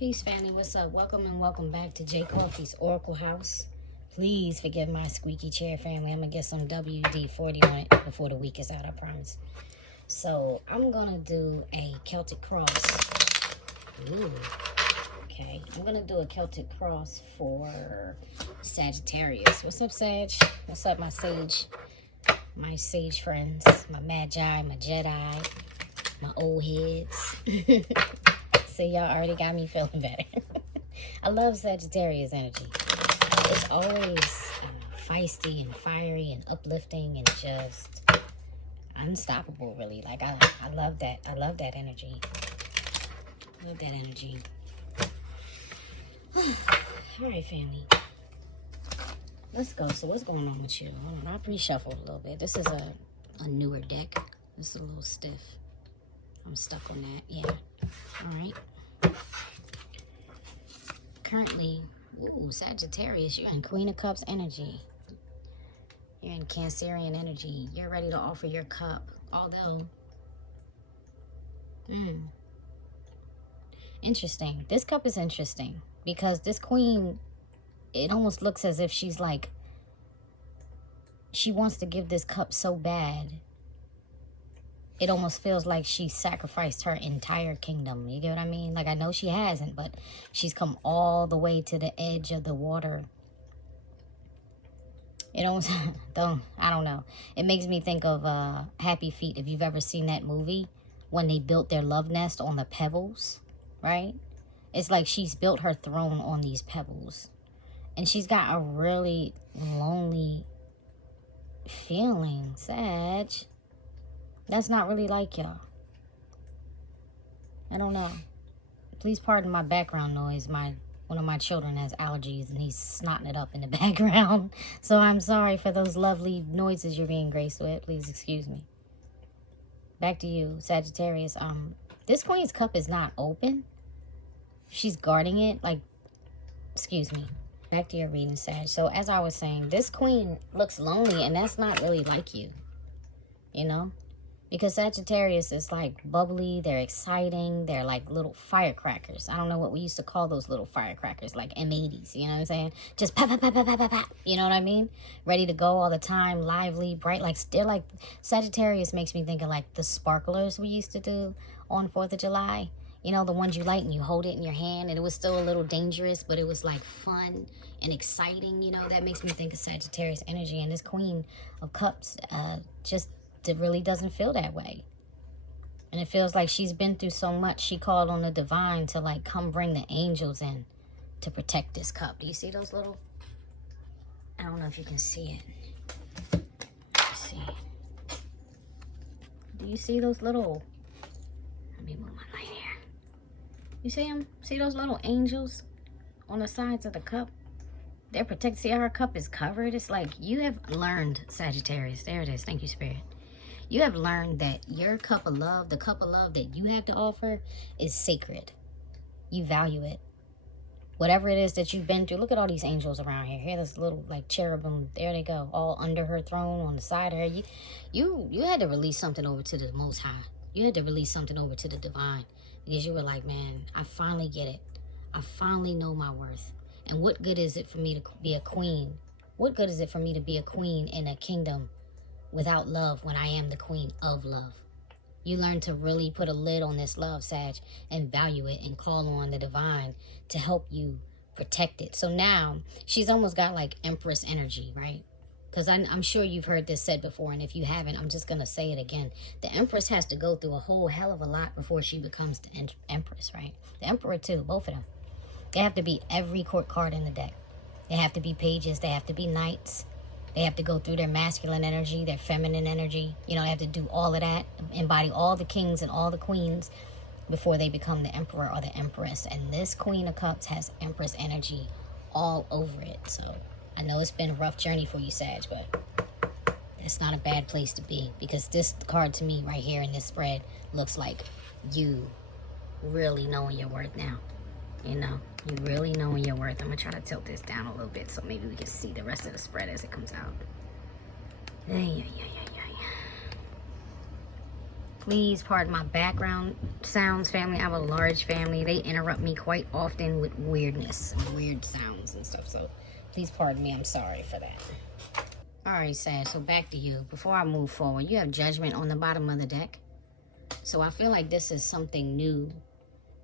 Peace, family. What's up? Welcome and welcome back to J Coffee's Oracle House. Please forgive my squeaky chair, family. I'm going to get some WD-40 on it before the week is out, I promise. So, I'm going to do a Celtic cross. Ooh. Okay. I'm going to do a Celtic cross for Sagittarius. What's up, Sag? What's up, my sage? My sage friends. My magi, my Jedi, my old heads. See, y'all already got me feeling better. I love Sagittarius energy. It's always feisty and fiery and uplifting and just unstoppable, really. Like, I love that. I love that energy. Love that energy. All right, family. Let's go. So what's going on with you? I'll pre-shuffle a little bit. This is a newer deck. It's a little stiff. I'm stuck on that. Yeah. All right. Currently, ooh, Sagittarius, you're in Queen of Cups energy. You're in Cancerian energy. You're ready to offer your cup. Although, interesting. This cup is interesting because this queen, it almost looks as if she's like, she wants to give this cup so bad. It almost feels like she sacrificed her entire kingdom. You get what I mean? Like, I know she hasn't, but she's come all the way to the edge of the water. It almost, I don't know. It makes me think of Happy Feet, if you've ever seen that movie, when they built their love nest on the pebbles, right? It's like she's built her throne on these pebbles. And she's got a really lonely feeling, Sag. That's not really like y'all. I don't know. Please pardon my background noise. One of my children has allergies and he's snotting it up in the background. So I'm sorry for those lovely noises you're being graced with. Please excuse me. Back to you, Sagittarius. This Queen's cup is not open. She's guarding it. Like, excuse me. Back to your reading, Sag. So as I was saying, this Queen looks lonely and that's not really like you. You know? Because Sagittarius is like bubbly, they're exciting, they're like little firecrackers. I don't know what we used to call those little firecrackers, like M80s, you know what I'm saying? Just pop, pop, pop, pop, pop, pop, pop, you know what I mean? Ready to go all the time, lively, bright, like they're like, Sagittarius makes me think of like the sparklers we used to do on 4th of July. You know, the ones you light and you hold it in your hand and it was still a little dangerous, but it was like fun and exciting, you know? That makes me think of Sagittarius energy, and this Queen of Cups it really doesn't feel that way. And it feels like she's been through so much. She called on the divine to like come bring the angels in to protect this cup. Do you see those little, I don't know if you can see it. Let's see. Do you see those little, let me move my light here. You see them? See those little angels on the sides of the cup? They're protected. See how her cup is covered? It's like you have learned, Sagittarius. There it is. Thank you, Spirit. You have learned that your cup of love, the cup of love that you have to offer, is sacred. You value it. Whatever it is that you've been through. Look at all these angels around here. Here, this little like cherubim. There they go. All under her throne, on the side of her. You had to release something over to the Most High. You had to release something over to the divine. Because you were like, man, I finally get it. I finally know my worth. And what good is it for me to be a queen? What good is it for me to be a queen in a kingdom without love when I am the queen of love? You learn to really put a lid on this love, Sag, and value it and call on the divine to help you protect it. So now she's almost got like Empress energy, right? Because I'm sure you've heard this said before, and if you haven't, I'm just going to say it again. The Empress has to go through a whole hell of a lot before she becomes the Empress, right? The Emperor too, both of them. They have to be every court card in the deck. They have to be pages. They have to be knights. They have to go through their masculine energy, their feminine energy. You know, they have to do all of that, embody all the kings and all the queens before they become the emperor or the empress. And this Queen of Cups has Empress energy all over it. So I know it's been a rough journey for you, Sag, but it's not a bad place to be, because this card to me right here in this spread looks like you really knowing your worth now. You know, you really knowing your worth. I'm going to try to tilt this down a little bit so maybe we can see the rest of the spread as it comes out. Please pardon my background sounds, family. I have a large family. They interrupt me quite often with weirdness, weird sounds and stuff. So please pardon me. I'm sorry for that. All right, Sag, so back to you. Before I move forward, you have Judgment on the bottom of the deck. So I feel like this is something new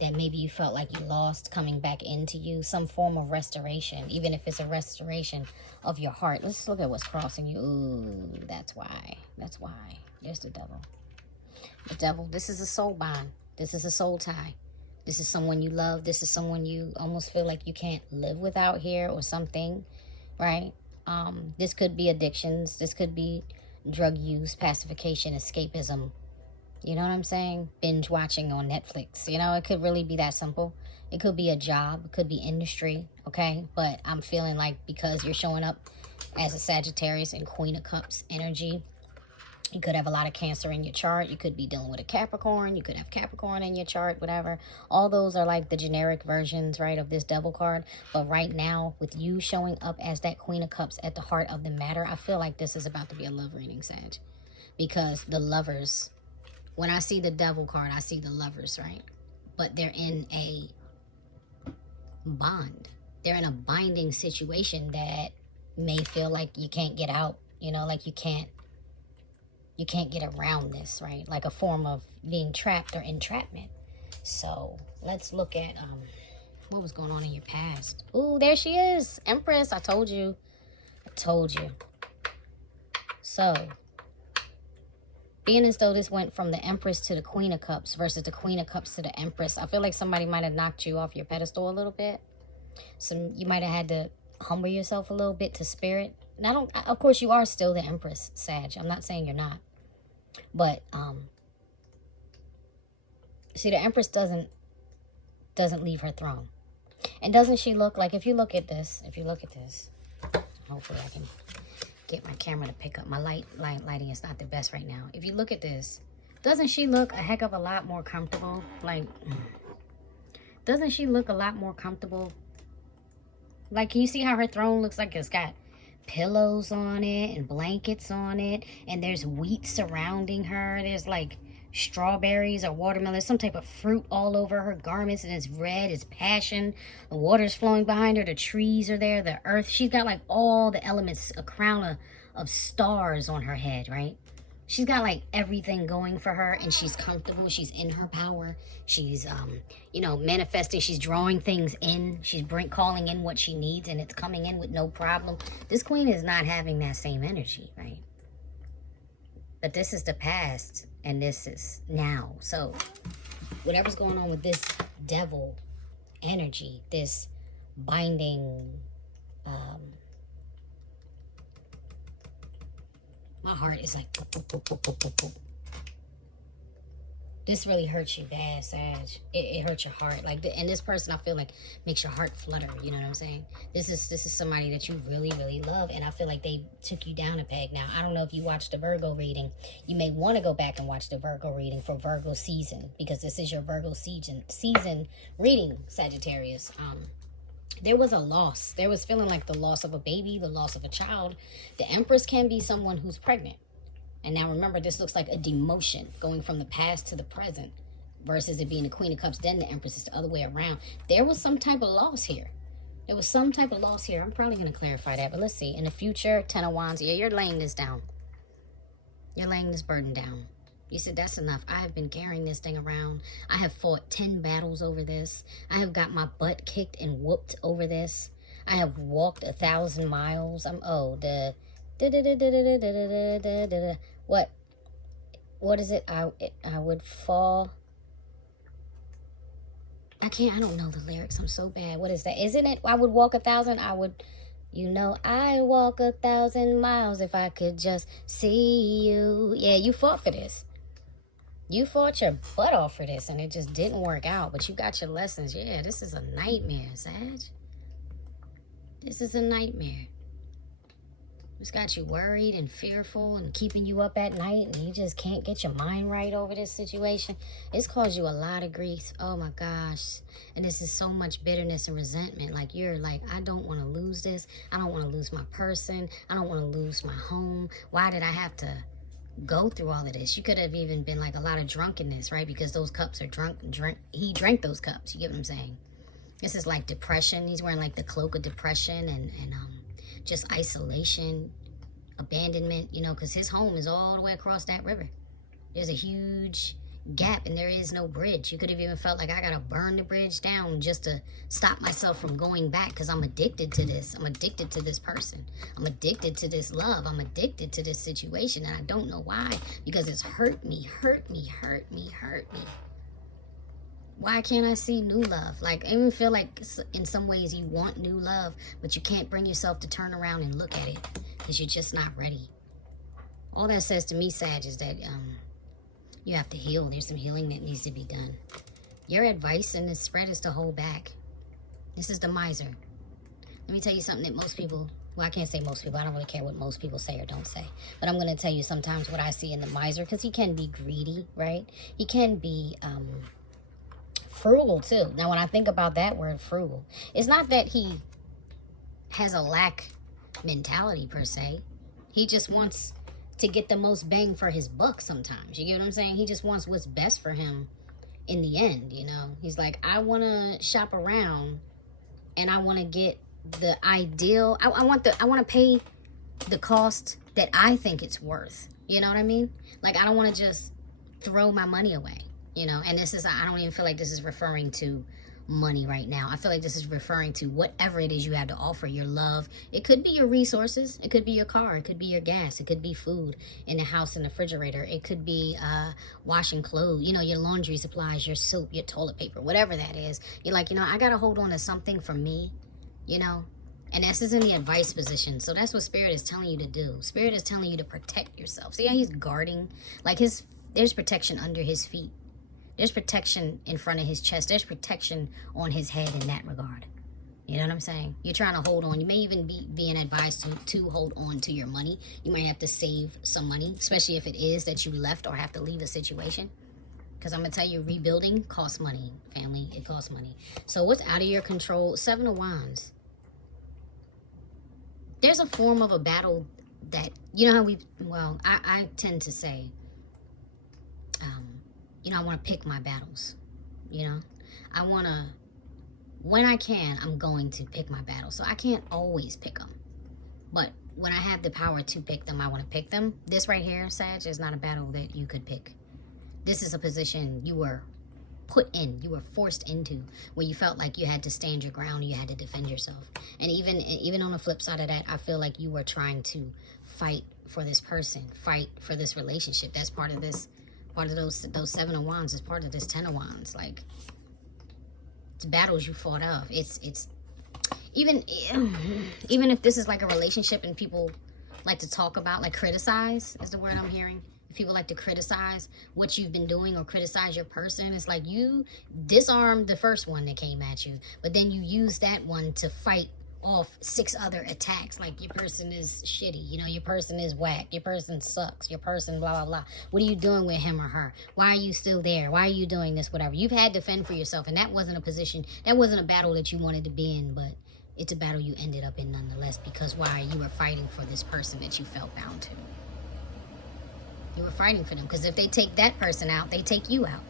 that maybe you felt like you lost coming back into you. Some form of restoration, even if it's a restoration of your heart. Let's look at what's crossing you. Ooh, that's why. That's why. There's the devil. The devil, this is a soul bond. This is a soul tie. This is someone you love. This is someone you almost feel like you can't live without here or something, right? This could be addictions. This could be drug use, pacification, escapism. You know what I'm saying? Binge watching on Netflix. You know, it could really be that simple. It could be a job. It could be industry, okay? But I'm feeling like because you're showing up as a Sagittarius and Queen of Cups energy, you could have a lot of Cancer in your chart. You could be dealing with a Capricorn. You could have Capricorn in your chart, whatever. All those are like the generic versions, right, of this devil card. But right now, with you showing up as that Queen of Cups at the heart of the matter, I feel like this is about to be a love reading, Sag. Because the lovers, when I see the devil card, I see the lovers, right? But they're in a bond. They're in a binding situation that may feel like you can't get out, you know, like you can't get around this, right? Like a form of being trapped or entrapment. So let's look at what was going on in your past. Ooh, there she is. Empress, I told you. I told you. So, being as though this went from the Empress to the Queen of Cups versus the Queen of Cups to the Empress, I feel like somebody might have knocked you off your pedestal a little bit. So you might have had to humble yourself a little bit to spirit. And of course, you are still the Empress, Sag. I'm not saying you're not. But, see, the Empress doesn't leave her throne. And doesn't she look like, if you look at this, hopefully I can get my camera to pick up. My lighting is not the best right now. If you look at this, doesn't she look a heck of a lot more comfortable? Like, doesn't she look a lot more comfortable? Like, can you see how her throne looks like it's got pillows on it and blankets on it, and there's wheat surrounding her, there's like strawberries or watermelon, some type of fruit all over her garments, and it's red, it's passion, the water's flowing behind her, the trees are there, the earth, she's got like all the elements, a crown of stars on her head, right? She's got like everything going for her, and she's comfortable. She's in her power. She's, you know, manifesting. She's drawing things in. She's calling in what she needs, and it's coming in with no problem. This queen is not having that same energy, right? But this is the past, and this is now. So whatever's going on with this devil energy, this binding, my heart is like, boop, boop, boop, boop, boop, boop. This really hurts you bad, Sag. It hurts your heart. Like, and this person, I feel like, makes your heart flutter. You know what I'm saying? This is somebody that you really, really love, and I feel like they took you down a peg. Now, I don't know if you watched the Virgo reading. You may want to go back and watch the Virgo reading for Virgo season, because this is your Virgo season reading, Sagittarius. There was a loss. There was feeling like the loss of a baby, the loss of a child. The Empress can be someone who's pregnant. And now remember, this looks like a demotion going from the past to the present versus it being the Queen of Cups, then the Empress. Is the other way around. There was some type of loss here. There was some type of loss here. I'm probably going to clarify that, but let's see. In the future, Ten of Wands. Yeah, you're laying this down. You're laying this burden down. You said, that's enough. I have been carrying this thing around. I have fought 10 battles over this. I have got my butt kicked and whooped over this. I have walked 1,000 miles. What is it? I would fall. I don't know the lyrics. I'm so bad. What is that? Isn't it? I would walk 1,000. I walk 1,000 miles if I could just see you. Yeah, you fought for this. You fought your butt off for this, and it just didn't work out. But you got your lessons. Yeah, this is a nightmare, Sag. This is a nightmare. It's got you worried and fearful and keeping you up at night, and you just can't get your mind right over this situation. It's caused you a lot of grief. Oh my gosh. And this is so much bitterness and resentment. Like, you're like, I don't want to lose this. I don't want to lose my person. I don't want to lose my home. Why did I have to go through all of this. You could have even been like a lot of drunkenness, right? Because those cups are he drank those cups. You get what I'm saying? This is like depression. He's wearing like the cloak of depression and just isolation, abandonment, you know, because his home is all the way across that river. There's a huge gap and there is no bridge. You could have even felt like I gotta burn the bridge down just to stop myself from going back because I'm addicted to this. I'm addicted to this person. I'm addicted to this love. I'm addicted to this situation and I don't know why, because it's hurt me, hurt me, hurt me, hurt me. Why can't I see new love? Like, I even feel like in some ways you want new love, but you can't bring yourself to turn around and look at it because you're just not ready. All that says to me, Sag, is that you have to heal. There's some healing that needs to be done. Your advice in this spread is to hold back. This is the miser. Let me tell you something that most people, well, I can't say most people. I don't really care what most people say or don't say. But I'm going to tell you sometimes what I see in the miser, because he can be greedy, right? He can be frugal too. Now, when I think about that word frugal, it's not that he has a lack mentality per se. He just wants to get the most bang for his buck sometimes. You get what I'm saying? He just wants what's best for him in the end, you know? He's like, I want to shop around and I want to get the ideal. I want to pay the cost that I think it's worth. You know what I mean? Like, I don't want to just throw my money away. You know, and this is, I don't even feel like this is referring to money right now. I feel like this is referring to whatever it is you have to offer, your love. It could be your resources. It could be your car. It could be your gas. It could be food in the house, in the refrigerator. It could be washing clothes, you know, your laundry supplies, your soap, your toilet paper, whatever that is. You're like, you know, I got to hold on to something for me, you know. And this is in the advice position. So that's what Spirit is telling you to do. Spirit is telling you to protect yourself. See how he's guarding? Like there's protection under his feet. There's protection in front of his chest. There's protection on his head in that regard. You know what I'm saying? You're trying to hold on. You may even be being advised to hold on to your money. You might have to save some money, especially if it is that you left or have to leave a situation. Because I'm going to tell you, rebuilding costs money, family. It costs money. So what's out of your control? 7 of Wands. There's a form of a battle that, you know how I tend to say, you know, I want to pick my battles, you know. I want to, when I can, I'm going to pick my battles. So I can't always pick them. But when I have the power to pick them, I want to pick them. This right here, Sag, is not a battle that you could pick. This is a position you were put in, you were forced into, where you felt like you had to stand your ground, you had to defend yourself. And even on the flip side of that, I feel like you were trying to fight for this person, fight for this relationship. That's part of this. Part of those 7 of Wands is part of this 10 of Wands. Like, it's battles you fought off. It's even if this is like a relationship and people like to talk about, like criticize is the word I'm hearing. If people like to criticize what you've been doing or criticize your person, it's like you disarmed the first one that came at you, but then you use that one to fight off 6 other attacks. Like, your person is shitty, you know, your person is whack, your person sucks, your person blah blah blah. What are you doing with him or her? Why are you still there? Why are you doing this? Whatever. You've had to fend for yourself, and that wasn't a position, that wasn't a battle that you wanted to be in, but it's a battle you ended up in nonetheless, because why? You were fighting for this person that you felt bound to. You were fighting for them, because if they take that person out, they take you out,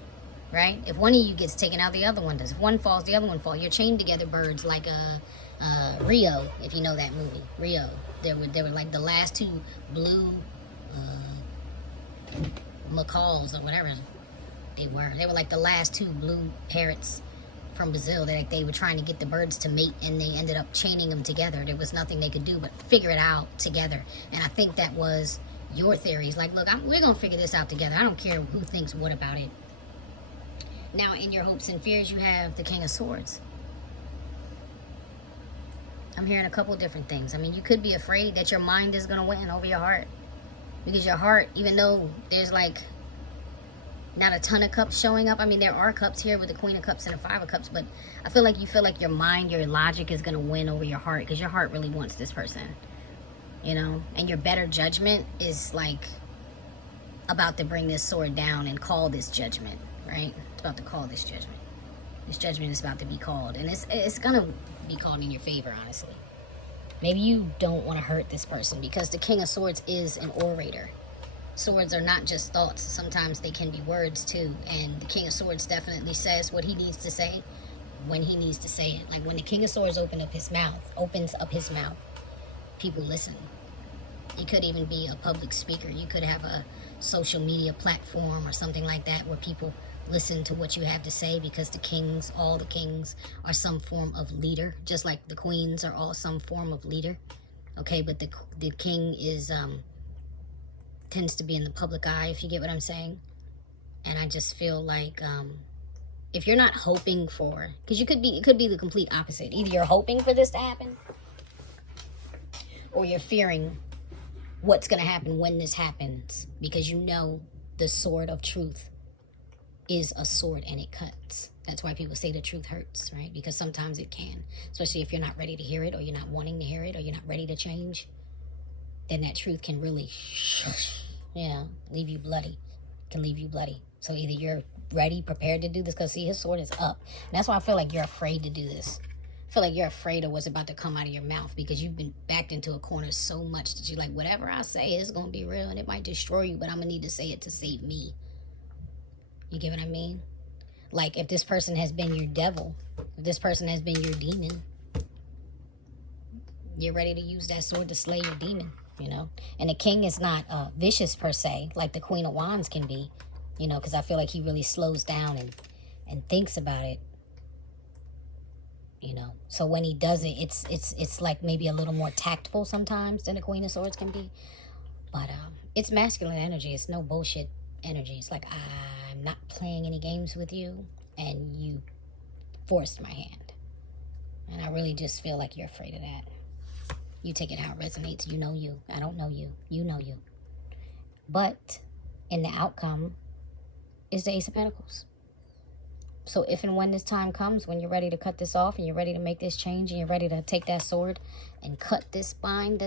right? If one of you gets taken out, the other one does. If one falls, the other one falls. You're chained together birds, like Rio, if you know that movie, Rio. They were like the last 2 blue macaws or whatever they were. They were like the last 2 blue parrots from Brazil. They were trying to get the birds to mate, and they ended up chaining them together. There was nothing they could do but figure it out together. And I think that was your theories. Like, look, we're gonna figure this out together. I don't care who thinks what about it. Now, in your hopes and fears, you have the King of Swords. I'm hearing a couple different things. I mean, you could be afraid that your mind is going to win over your heart. Because your heart, even though there's like not a ton of cups showing up. I mean, there are cups here with the Queen of Cups and the 5 of Cups. But I feel like you feel like your mind, your logic is going to win over your heart. Because your heart really wants this person. You know? And your better judgment is like about to bring this sword down and call this judgment. Right? It's about to call this judgment. This judgment is about to be called. And it's going to be called in your favor, honestly. Maybe you don't want to hurt this person, because the King of Swords is an orator. Swords are not just thoughts. Sometimes they can be words too. And the King of Swords definitely says what he needs to say when he needs to say it. Like when the King of Swords opens up his mouth, people listen. You could even be a public speaker. You could have a social media platform or something like that where people listen to what you have to say, because all the kings are some form of leader, just like the queens are all some form of leader. Okay, but the king is tends to be in the public eye, if you get what I'm saying. And I just feel like if you're not hoping for, because it could be the complete opposite. Either you're hoping for this to happen, or you're fearing what's going to happen when this happens, because you know the sword of truth is a sword and it cuts. That's why people say the truth hurts, right? Because sometimes it can, especially if you're not ready to hear it, or you're not wanting to hear it, or you're not ready to change. Then that truth can really, leave you bloody. Can leave you bloody. So either you're ready, prepared to do this, because see, his sword is up. And that's why I feel like you're afraid to do this. I feel like you're afraid of what's about to come out of your mouth, because you've been backed into a corner so much that you're like, whatever I say is going to be real, and it might destroy you, but I'm going to need to say it to save me. You get what I mean? Like if this person has been your devil, if this person has been your demon, you're ready to use that sword to slay your demon, you know? And the king is not vicious per se, like the Queen of Wands can be, you know, because I feel like he really slows down and thinks about it, you know? So when he does it, it's like maybe a little more tactful sometimes than the Queen of Swords can be. But it's masculine energy. It's no bullshit energy. It's like, I'm not playing any games with you, and you forced my hand. And I really just feel like you're afraid of that. You take it how it resonates. You know you. I don't know you. You know you. But in the outcome is the Ace of Pentacles. So if and when this time comes, when you're ready to cut this off, and you're ready to make this change, and you're ready to take that sword and cut this bind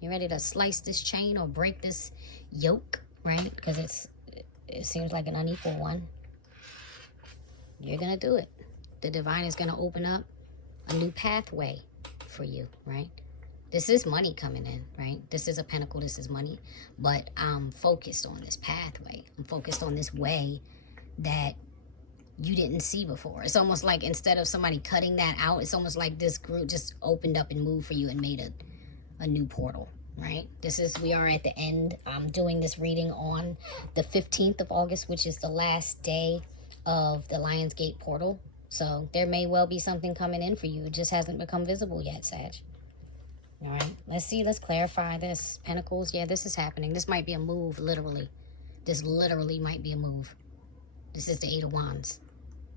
you're ready to slice this chain or break this yoke, right? Because it seems like an unequal one. You're going to do it. The divine is going to open up a new pathway for you, right? This is money coming in, right? This is a pentacle. This is money. But I'm focused on this pathway. I'm focused on this way that you didn't see before. It's almost like instead of somebody cutting that out, it's almost like this group just opened up and moved for you and made a new portal, right? We are at the end. I'm doing this reading on the 15th of August, which is the last day of the Lionsgate portal. So there may well be something coming in for you. It just hasn't become visible yet, Sag. All right, let's see. Let's clarify this. Pentacles. Yeah, this is happening. This might be a move, literally. This literally might be a move. This is the Eight of Wands.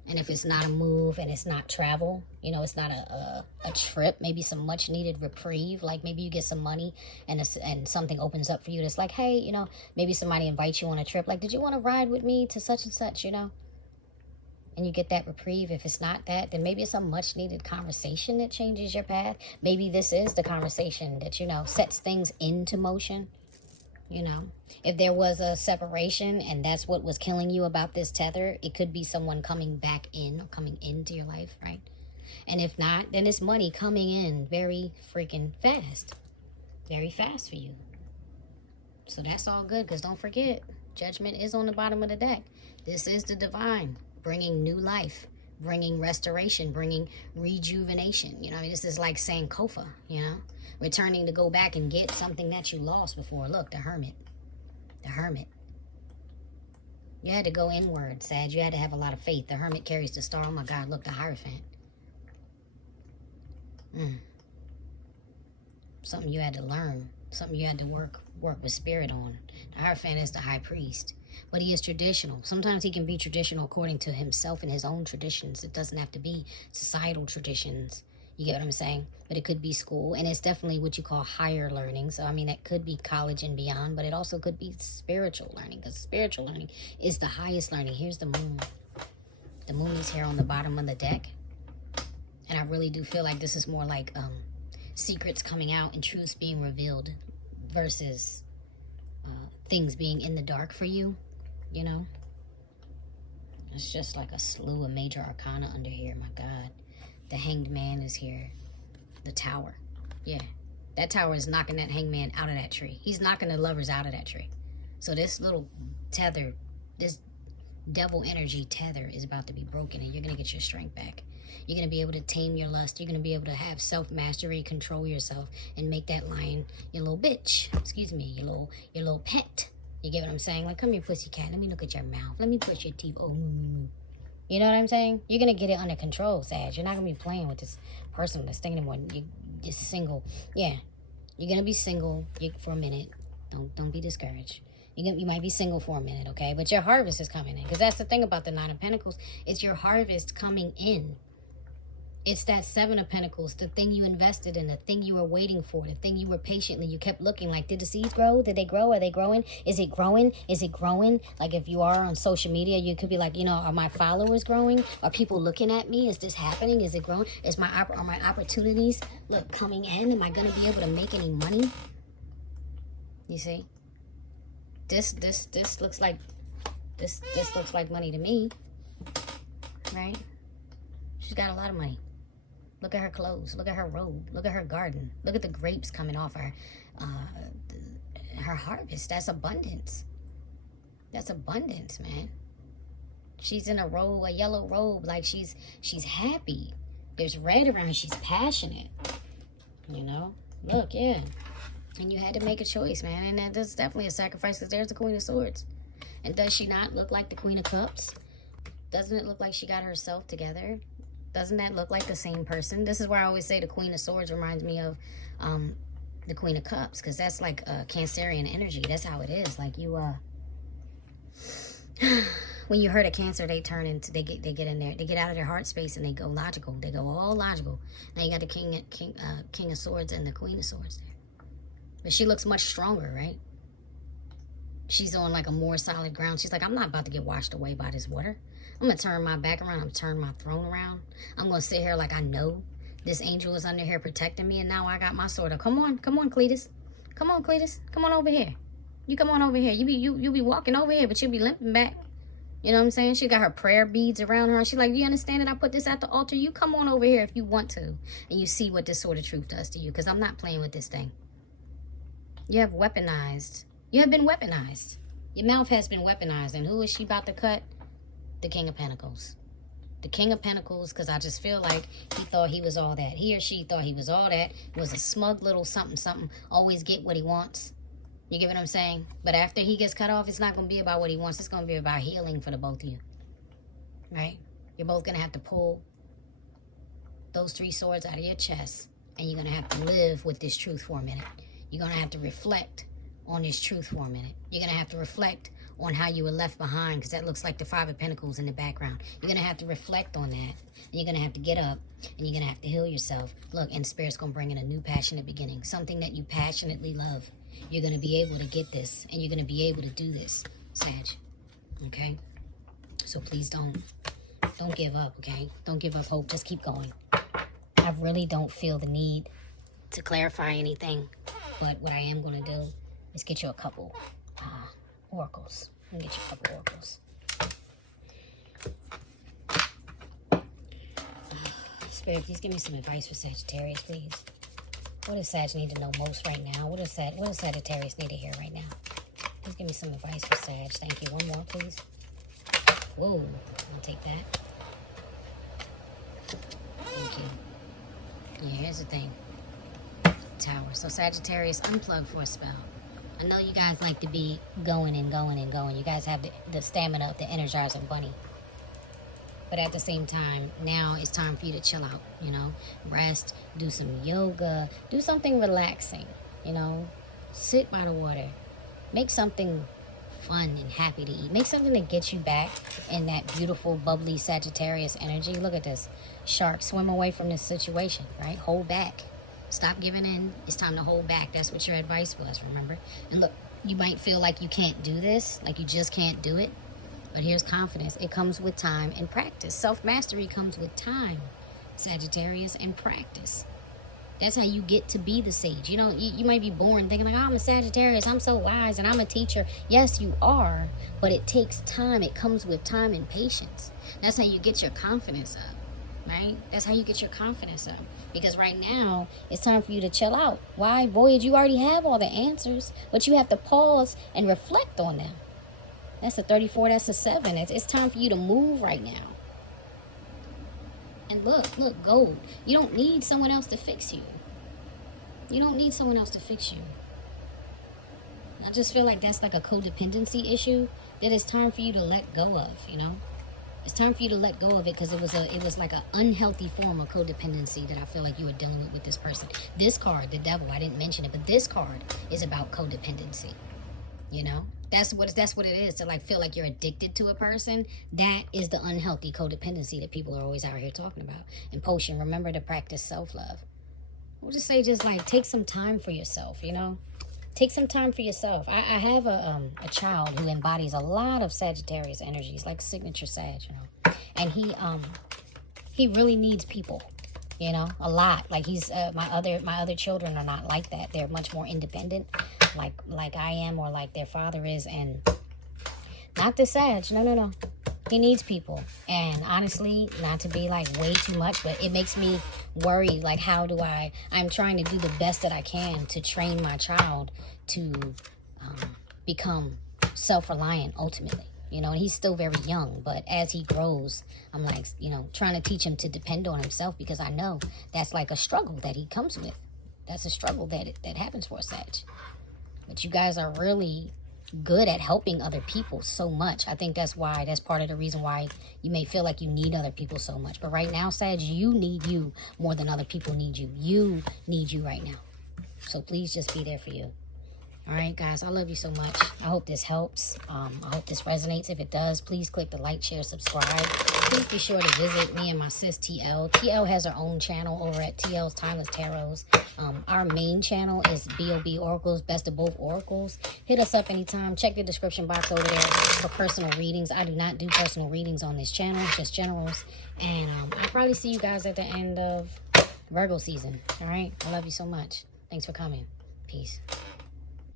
And if it's not a move and it's not travel, you know, it's not a trip, maybe some much needed reprieve. Like maybe you get some money and something opens up for you. That's like, hey, you know, maybe somebody invites you on a trip. Like, did you want to ride with me to such and such, you know? And you get that reprieve. If it's not that, then maybe it's a much needed conversation that changes your path. Maybe this is the conversation that, you know, sets things into motion. You know, if there was a separation and that's what was killing you about this tether, it could be someone coming back in or coming into your life, right? And if not, then it's money coming in very freaking fast. Very fast for you. So that's all good, because don't forget, Judgment is on the bottom of the deck. This is the divine, bringing new life, bringing restoration, bringing rejuvenation. You know, this is like Sankofa, you know, returning to go back and get something that you lost before. Look, the Hermit. The Hermit. You had to go inward, Sag. You had to have a lot of faith. The Hermit carries the star. Oh my God, look, the Hierophant. Something you had to learn. Something you had to work with spirit on. The Hierophant is the high priest. But he is traditional. Sometimes he can be traditional according to himself and his own traditions. It doesn't have to be societal traditions. You get what I'm saying? But it could be school. And it's definitely what you call higher learning. So, I mean, that could be college and beyond. But it also could be spiritual learning. Because spiritual learning is the highest learning. Here's the moon. The moon is here on the bottom of the deck. And I really do feel like this is more like secrets coming out and truths being revealed versus things being in the dark for you, you know? It's just like a slew of major arcana under here, my God. The Hanged Man is here. The Tower. Yeah. That tower is knocking that Hanged Man out of that tree. He's knocking the lovers out of that tree. So this little tether, this devil energy tether is about to be broken, and you're going to get your strength back. You're going to be able to tame your lust. You're going to be able to have self-mastery, control yourself, and make that lion your little bitch. Excuse me, your little pet. You get what I'm saying? Like, come here, pussycat. Let me look at your mouth. Let me push your teeth. Oh, you know what I'm saying? You're going to get it under control, Sag. You're not going to be playing with this person that's thinking about you just single. Yeah, you're going to be single for a minute. Don't be discouraged. You might be single for a minute, okay? But your harvest is coming in. Because that's the thing about the Nine of Pentacles. It's your harvest coming in. It's that Seven of Pentacles, the thing you invested in, the thing you were waiting for, the thing you were patiently, you kept looking like, did the seeds grow? Did they grow? Are they growing? Is it growing? Is it growing? Like if you are on social media, you could be like, you know, are my followers growing? Are people looking at me? Is this happening? Is it growing? Are my opportunities, look, coming in? Am I going to be able to make any money? You see? This looks like, this looks like money to me, right? She's got a lot of money. Look at her clothes. Look at her robe. Look at her garden. Look at the grapes coming off her harvest. That's abundance. That's abundance, man. She's in a robe, a yellow robe, like she's happy. There's red around. She's passionate. You know? Look, yeah. And you had to make a choice, man. And that's definitely a sacrifice, because there's the Queen of Swords. And does she not look like the Queen of Cups? Doesn't it look like she got herself together? Doesn't that look like the same person? This is where I always say the Queen of Swords reminds me of the Queen of Cups, because that's like Cancerian energy. That's how it is. Like you, when you hurt a Cancer, they turn into, they get in there, they get out of their heart space and they go logical. They go all logical. Now you got the King of Swords and the Queen of Swords there. But she looks much stronger, right? She's on like a more solid ground. She's like, I'm not about to get washed away by this water. I'm going to turn my back around. I'm going to turn my throne around. I'm going to sit here like I know this angel is under here protecting me. And now I got my sword. Come on, Cletus. Come on, Cletus. Come on over here. You come on over here. You be walking over here, but you'll be limping back. You know what I'm saying? She got her prayer beads around her. And she's like, you understand that I put this at the altar? You come on over here if you want to. And you see what this sword of truth does to you. Because I'm not playing with this thing. You have weaponized. You have been weaponized. Your mouth has been weaponized. And who is she about to cut? The King of Pentacles. The King of Pentacles, because I just feel like he thought he was all that. He or she thought he was all that. Was a smug little something. Always get what he wants. You get what I'm saying? But after he gets cut off, it's not going to be about what he wants. It's going to be about healing for the both of you. Right? You're both going to have to pull those 3 swords out of your chest. And you're going to have to live with this truth for a minute. You're going to have to reflect on this truth for a minute. You're going to have to reflect on how you were left behind, because that looks like the 5 of Pentacles in the background. You're going to have to reflect on that. And you're going to have to get up, and you're going to have to heal yourself. Look, and Spirit's going to bring in a new passionate beginning, something that you passionately love. You're going to be able to get this, and you're going to be able to do this, Sag. Okay? So please don't give up, okay? Don't give up hope. Just keep going. I really don't feel the need to clarify anything, but what I am going to do is get you a couple oracles. Let me get you a couple oracles. Spirit, please give me some advice for Sagittarius, please. What does Sag need to know most right now? What does Sagittarius need to hear right now? Please give me some advice for Sag. Thank you. One more, please. Whoa. I'll take that. Thank you. Yeah, here's the thing. Tower. So Sagittarius, unplug for a spell. I know you guys like to be going and going and going. You guys have the stamina of the Energizing Bunny. But at the same time, now it's time for you to chill out, you know. Rest, do some yoga, do something relaxing, you know. Sit by the water. Make something fun and happy to eat. Make something that gets you back in that beautiful, bubbly Sagittarius energy. Look at this. Shark, swim away from this situation, right? Hold back. Stop giving in. It's time to hold back. That's what your advice was, remember? And look, you might feel like you can't do this, like you just can't do it. But here's confidence. It comes with time and practice. Self-mastery comes with time, Sagittarius, and practice. That's how you get to be the sage. You know, you might be born thinking like, oh, I'm a Sagittarius. I'm so wise and I'm a teacher. Yes, you are. But it takes time. It comes with time and patience. That's how you get your confidence up. right? That's how you get your confidence up. Because right now, it's time for you to chill out. Why? Voyage, you already have all the answers, but you have to pause and reflect on them. That's a 34, that's a 7. It's time for you to move right now. And look, gold. You don't need someone else to fix you. You don't need someone else to fix you. I just feel like that's like a codependency issue that it's time for you to let go of, you know? It's time for you to let go of it because it was like an unhealthy form of codependency that I feel like you were dealing with this person. This card, the devil, I didn't mention it, but this card is about codependency. You know? That's what it is, to like feel like you're addicted to a person. That is the unhealthy codependency that people are always out here talking about. And Potion, remember to practice self-love. We'll just say, just like take some time for yourself, you know? Take some time for yourself. I have a child who embodies a lot of Sagittarius energies, like signature Sag, you know. And he really needs people, you know, a lot. Like he's my other children are not like that. They're much more independent, like I am, or like their father is. And not the Sag. No. He needs people. And honestly, not to be like way too much, but it makes me worry. Like, how do I'm trying to do the best that I can to train my child to become self-reliant ultimately. You know, and he's still very young, but as he grows, I'm like, you know, trying to teach him to depend on himself, because I know that's like a struggle that he comes with. That's a struggle that happens for a Sag. But you guys are really good at helping other people so much. I think that's part of the reason why you may feel like you need other people so much. But right now, Sag, you need you more than other people need you. You need you right now. So please just be there for you. All right, guys, I love you so much. I hope this helps. I hope this resonates. If it does, please click the like, share, subscribe. Please be sure to visit me and my sis TL. TL has her own channel over at TL's Timeless Tarots. Our main channel is BobOracles, Best of Both Oracles. Hit us up anytime. Check the description box over there for personal readings. I do not do personal readings on this channel, just generals. And I'll probably see you guys at the end of Virgo season. All right? I love you so much. Thanks for coming. Peace.